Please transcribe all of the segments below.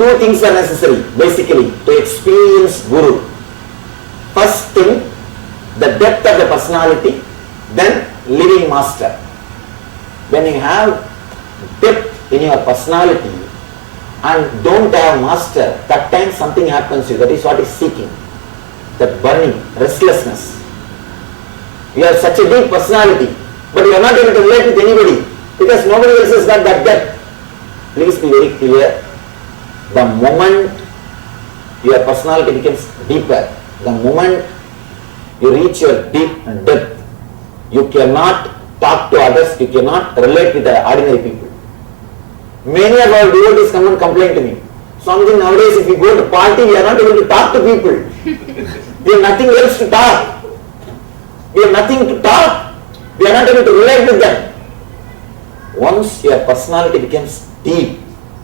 two things are necessary basically to experience Guru. First thing, the depth of the personality, then living master. When you have depth in your personality and don't have master, that time something happens to you. That is what is seeking. That burning, restlessness. You have such a deep personality, but you are not able to relate with anybody because nobody else has got that depth. Please be very clear. The moment your personality becomes deeper, the moment you reach your deep depth, you cannot talk to others, you cannot relate with the ordinary people. Many of our devotees come and complain to me. Swamiji, nowadays if we go to party, we are not able to talk to people. We have nothing else to talk. We have nothing to talk. We are not able to relate with them. Once your personality becomes deep,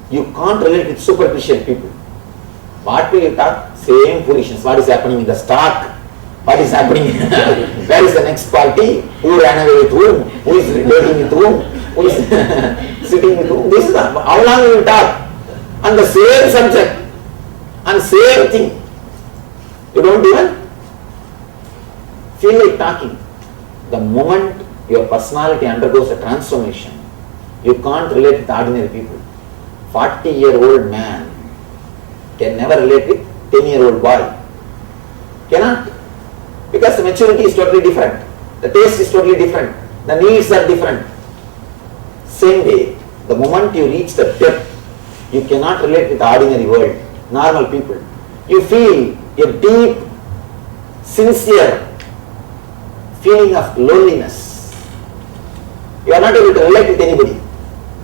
you can't relate with superficial people. What will you talk? Same foolishness. What is happening in the stock? What is happening? Where is the next party? Who ran away with whom? Who is dating with whom? Who is sitting with whom? This is how long we will talk on the same subject and same thing. You don't even feel like talking. The moment your personality undergoes a transformation, you can't relate with ordinary people. 40-year-old man can never relate with 10-year-old boy. Cannot. Because the maturity is totally different. The taste is totally different. The needs are different. Same way, the moment you reach the depth, you cannot relate with the ordinary world, normal people. You feel a deep, sincere feeling of loneliness. You are not able to relate with anybody.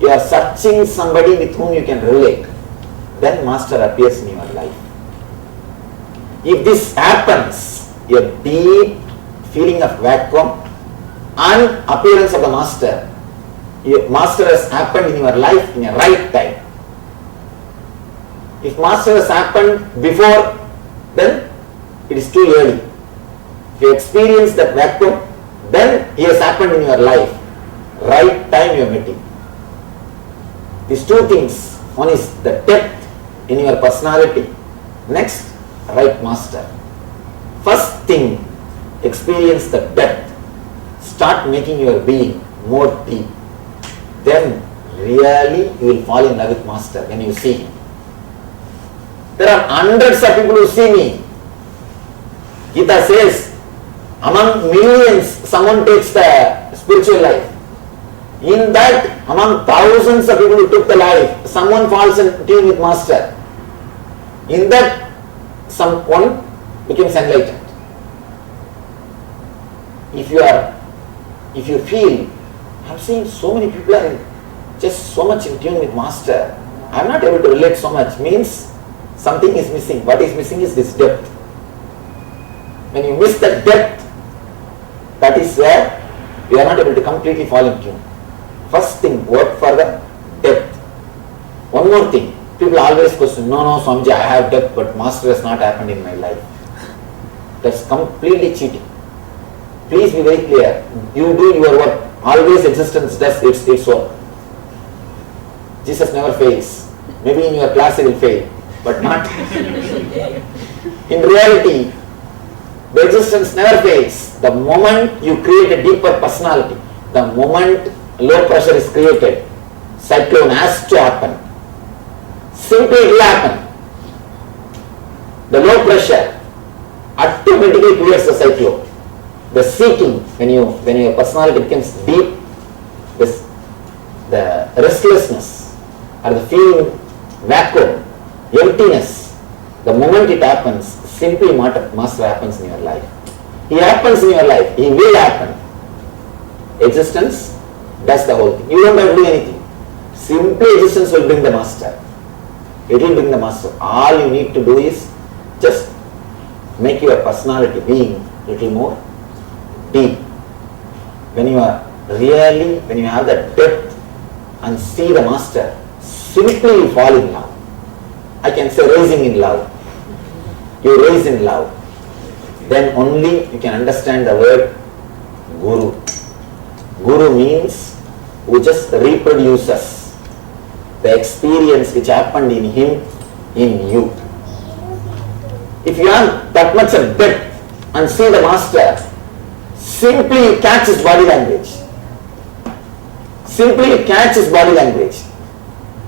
You are searching somebody with whom you can relate. Then Master appears in your life. If this happens, a deep feeling of vacuum and appearance of the Master, your Master has happened in your life in a right time. If Master has happened before, then it is too early. If you experience that vacuum, then he has happened in your life. Right time you are meeting. These two things. One is the depth in your personality. Next, right Master. First thing, experience the depth. Start making your being more deep. Then really you will fall in love with Master when you see him. There are hundreds of people who see me. Gita says, among millions, someone takes the spiritual life. In that, among thousands of people who took the life, someone falls in tune with Master. In that, someone becomes enlightened. If you feel, I am seeing so many people are just so much in tune with Master, I am not able to relate so much, means something is missing. What is missing is this depth. When you miss that depth, that is where you are not able to completely fall in tune. First thing, work for the depth. One more thing, people always question, no, Swamiji, I have depth, but Master has not happened in my life. That's completely cheating. Please be very clear. You do your work. Always existence does its work. Jesus never fails. Maybe in your class he will fail, but not. In reality, the existence never fails. The moment you create a deeper personality, the moment low pressure is created, cyclone has to happen. Simply it will happen. The low pressure automatically creates the cyclone. The seeking, when your personality becomes deep, the restlessness or the feeling vacuum, emptiness, the moment it happens, simply Master happens in your life. He happens in your life. He will happen. Existence does the whole thing. You don't have to do anything. Simply existence will bring the Master. It will bring the Master. All you need to do is just make your personality being little more deep. When you have that depth and see the Master, simply you fall in love. I can say raising in love. You raise in love. Then only you can understand the word Guru. Guru means who just reproduces the experience which happened in him in you. If you have that much of depth and see the master, simply catch his body language. Simply catch his body language.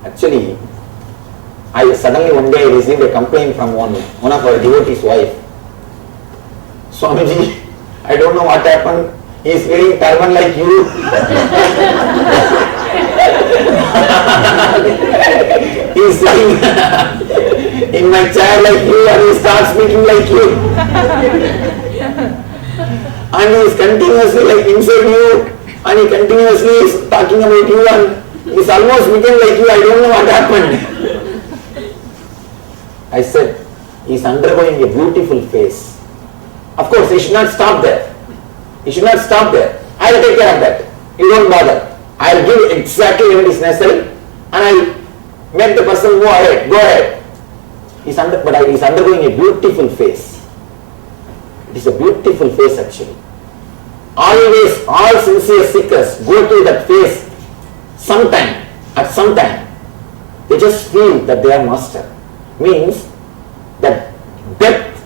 Actually, I suddenly one day received a complaint from one of our devotees' wife. Swamiji, I don't know what happened. He is wearing turban like you. He is sitting in my chair like you and he starts speaking like you. And he is continuously like inside you and he continuously is talking about you and he is almost become like you. I don't know what happened. I said, he is undergoing a beautiful phase. Of course, he should not stop there. He should not stop there. I will take care of that. You don't bother. I will give exactly what is necessary and I will make the person go ahead. Go ahead. He is undergoing a beautiful phase. It is a beautiful phase actually. Always, all sincere seekers go through that phase sometime, at some time. They just feel that they are master. Means that depth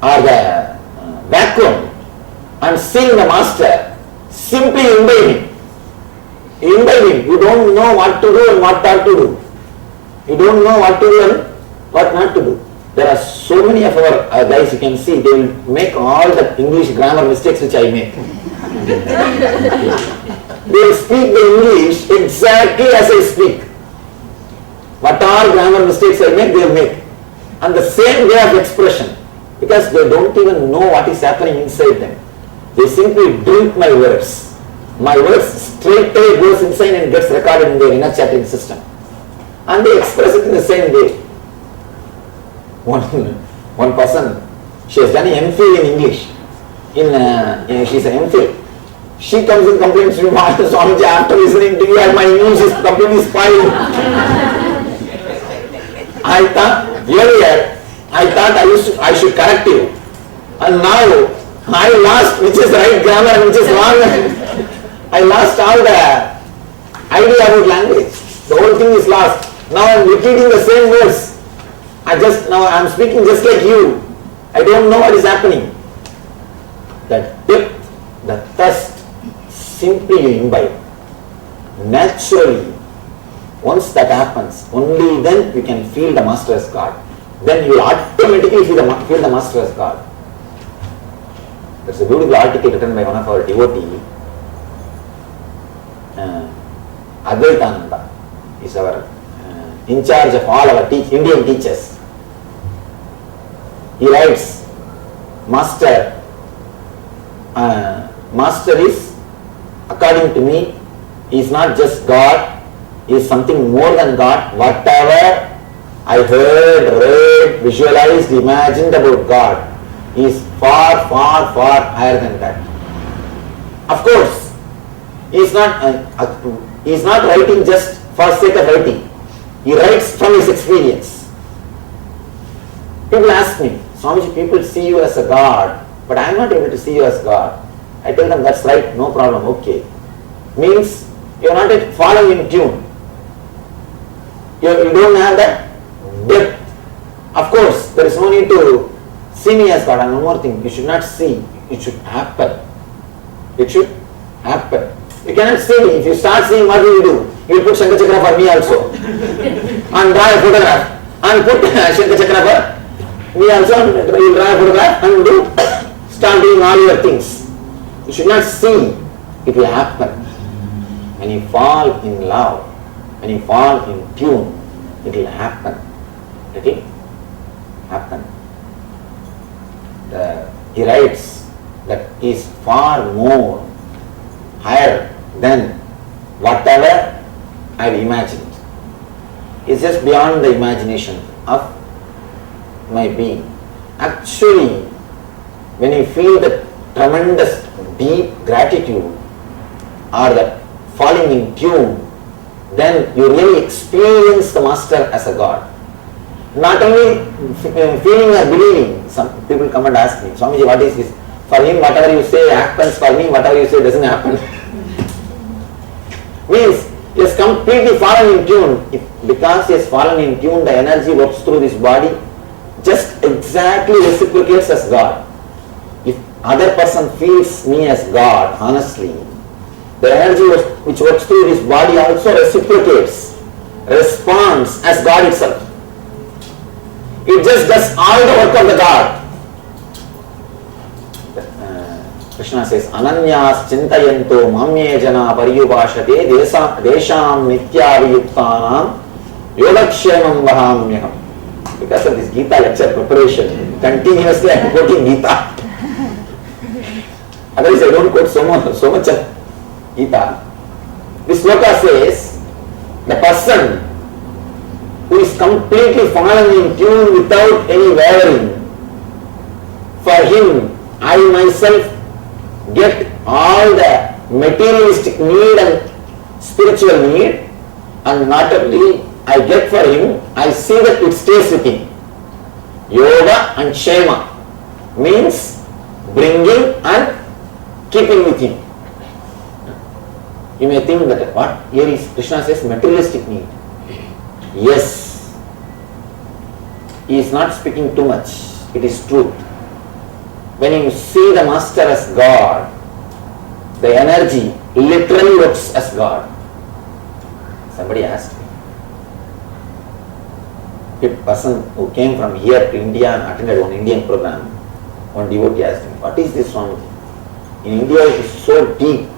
or the background and seeing the master, simply imbibe him. Imbibe him. You don't know what to do and what not to do. You don't know what to do and what not to do. There are so many of our guys, you can see, they will make all the English grammar mistakes which I make. They will speak the English exactly as I speak. What all grammar mistakes I make, they will make. And the same way of expression. Because they don't even know what is happening inside them. They simply drink my words. My words straight away goes inside and gets recorded in their inner chatting system. And they express it in the same way. One person, she has done an MPhil in English. She is an MPhil. She comes and complains to me, Master Swamiji, after listening to you, my English is completely spoiled. I thought earlier, I should correct you. And now, I lost which is right grammar and which is wrong. I lost all the idea about language. The whole thing is lost. Now I am repeating the same words. Now I am speaking just like you. I don't know what is happening. The depth, the thirst, simply you imbibe. Naturally, once that happens, only then you can feel the master as God. Then you will automatically feel the master as God. There's a beautiful article written by one of our devotees. Advaitananda is our in charge of all our Indian teachers. He writes, Master is, according to me, is not just God, he is something more than God. Whatever I heard, read, visualized, imagined about God is far, far, far higher than that. Of course, he is not writing just for sake of writing. He writes from his experience. People ask me, Swamiji, people see you as a God, but I am not able to see you as God. I tell them, that's right, no problem, okay. Means you are not yet falling in tune. You don't have that depth. Of course, there is no need to see me as God. And one more thing, you should not see, it should happen. It should happen. You cannot see me. If you start seeing, what will you do? You will put Shankar Chakra for me also. And draw a photograph. And put Shankar Chakra for me also. And you will draw a photograph and start doing all your things. You should not see. It will happen. When you fall in love, when you fall in tune, it will happen. It will happen. He writes that he is far more higher than whatever I have imagined. It's just beyond the imagination of my being. Actually, when you feel the tremendous deep gratitude or the falling in tune, then you really experience the master as a God. Not only feeling or believing. Some people come and ask me, Swamiji, what is this? For him, whatever you say happens. For me, whatever you say doesn't happen. Means he has completely fallen in tune. because he has fallen in tune, the energy works through this body, just exactly reciprocates as God. If other person feels me as God, honestly, the energy which works through this body also reciprocates, responds as God itself. It just does all the work of the God. Krishna says, Ananyas chintayanto mamye jana pariyubhashate desham nityaviyuktanam yogakshemam vahamyaham. Because of this Gita lecture preparation, continuously I am quoting Gita. Otherwise I don't quote so much of Gita. This sloka says, the person who is completely fallen in tune without any wavering, for him I myself get all the materialistic need and spiritual need, and not only I get for him, I see that it stays with him. Yoga and Shema means bringing and keeping with him. You may think that what here is Krishna says materialistic need. Yes, he is not speaking too much. It is truth. When you see the master as God, the energy literally works as God. Somebody asked me, a person who came from here to India and attended one Indian program, one devotee asked me, what is this Swamiji? In India it is so deep.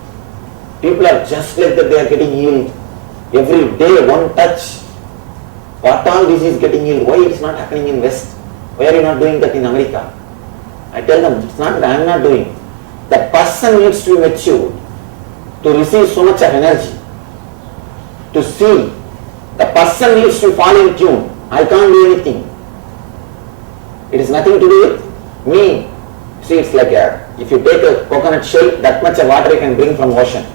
People are just like that, they are getting healed. Every day one touch. What all this is getting healed? Why it is not happening in West? Why are you not doing that in America? I tell them, it's not that I am not doing. The person needs to be matured to receive so much of energy. To see, the person needs to fall in tune. I can't do anything. It is nothing to do with me. See, it's like if you take a coconut shell, that much of water you can bring from ocean.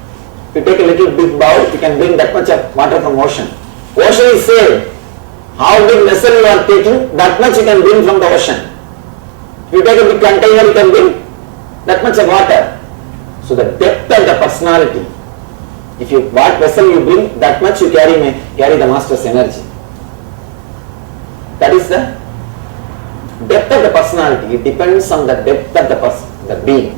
If you take a little big bowl, you can bring that much of water from ocean. Ocean is same. How big vessel you are taking, that much you can bring from the ocean. If you take a big container, you can bring that much of water. So the depth of the personality, if you what vessel you bring, that much you carry the master's energy. That is the depth of the personality. It depends on the depth of the being.